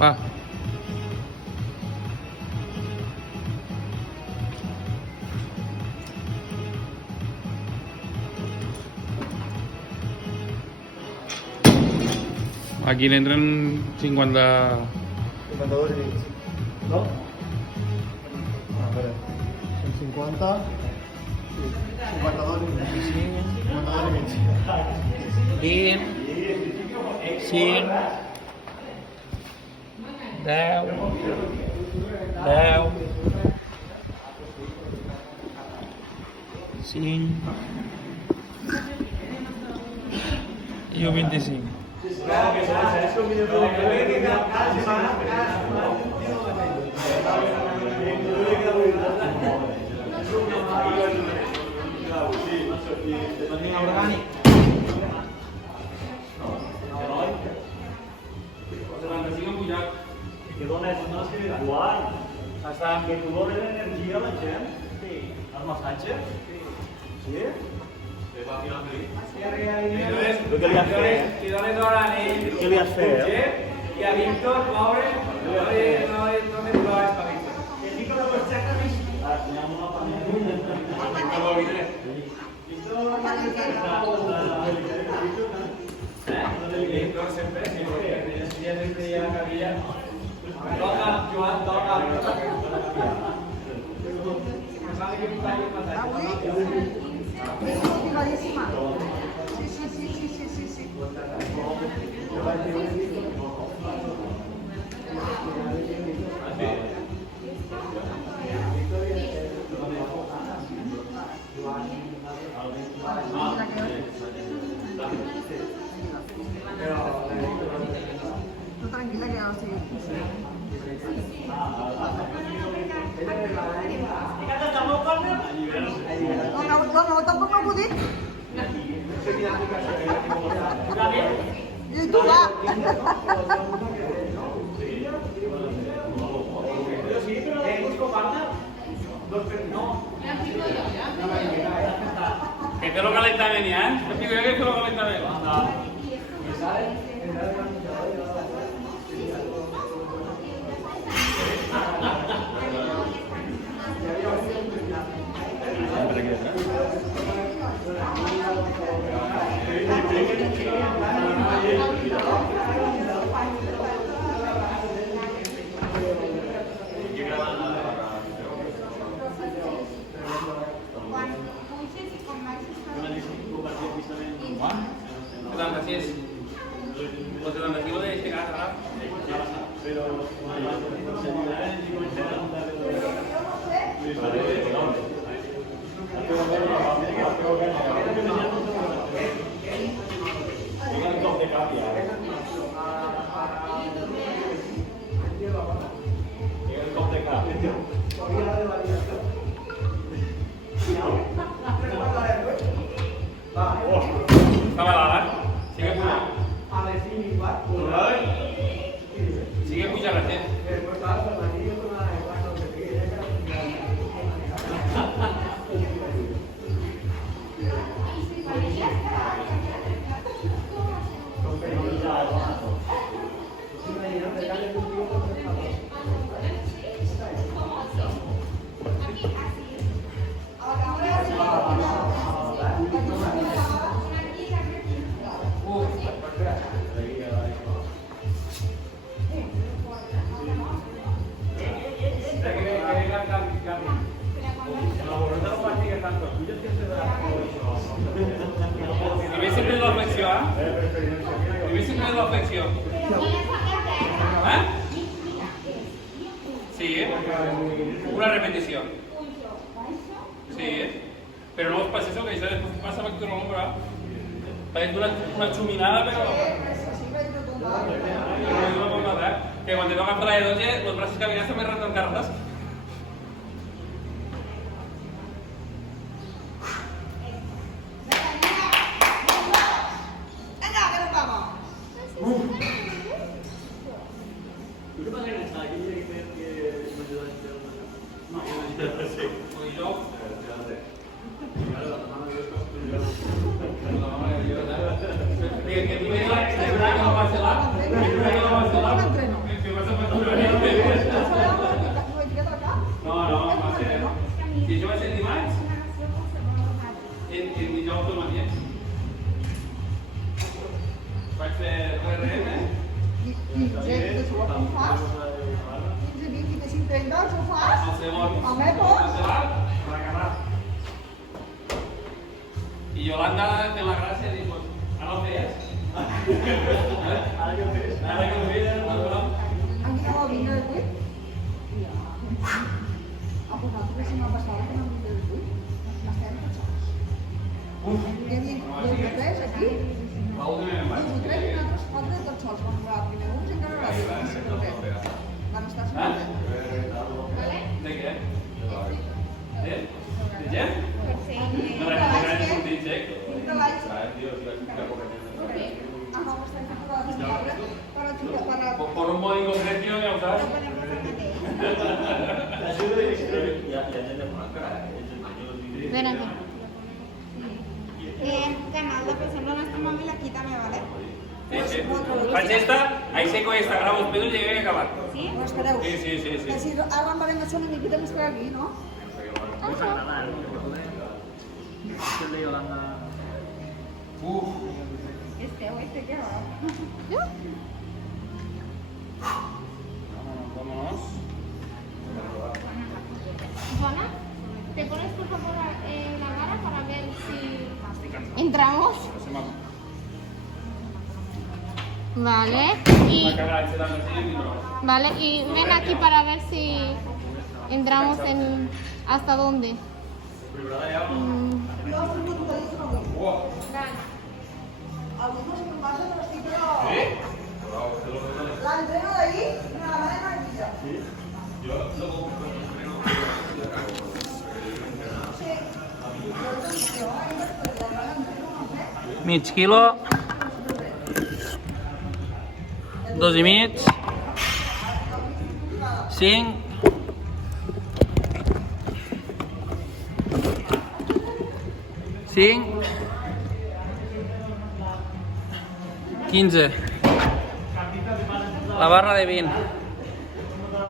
Va. Aquí le entran 50... 52 i mig. No? A veure, 150... Sí, 52 i mig. 52 i mig. 20, 5, 10, 10, 5 i un 25. Que dona és igual. Hasta que tu dones energia a la gent. Sí. El massatge? Sí. Què li has fet? Què li has fet? I a Víctor, pobre, no me trobes per Víctor. El Víctor no pot ser que Víctor sempre, sempre hi ha una cabilla. Toca, Joan, toca. Motivadísima. Sí. Tú tranquila que vamos a seguir. No, tampoco ho dic. I tu va. Que te lo calentament ja, eh? Te digo yo que te lo calentament. Así es. Pues el objetivo de este caso, Pero... Sigue puja la gent. Primer sempre de la flexió, eh? Primer sempre de la flexió. Eh? Sí, una repetició. Sí, però no us passéssiu que això després passa per tot l'ombra. Parece una xuminada, però... Que quan te toca fer la de 12, els braços caminats també renten cartes. Que Segons. Home, pots? I Yolanda té la gràcia de dir, pues, ara ho feies? Ara que ho feies? Ara que ho feies, Aquí no vol vindre el 8? Ah, pues la próxima passada que no vindre el 8. Estem cansats. Hi havia 23 aquí. va últimament vaig. 23 i nosaltres 4 de tots sols. Vam anar primer uns i encara la vida. Van estar sempre. De què? De gent? No la gent sortit xec? Treballs. Ah, Ajá, estem fent la descobra para por un modo inconcreto, ja ho saps. Ven aquí. Ganado, pensando en nuestra mami, la quítame, ¿vale? Sí, sí. Faig esta, ahí seco esta, gravo els pedos i ja he acabat. ¿Sí? No, espereu. Sí, sí, sí, sí. Que si ara en farem això una miqueta més per aquí, no? Este, ¿qué va? Vámonos. Juana, ¿te pones por favor la cara para ver si entramos? Vale. Y, vale, y ven aquí para ver si entramos en hasta dónde. No has tingut un telèfon avui. Avui no sé com passa, però estic però... L'entreno d'ahir me la van maravilla. Sí? Mig quilo. 2 i mig. 5. 5. 15. La barra de 20.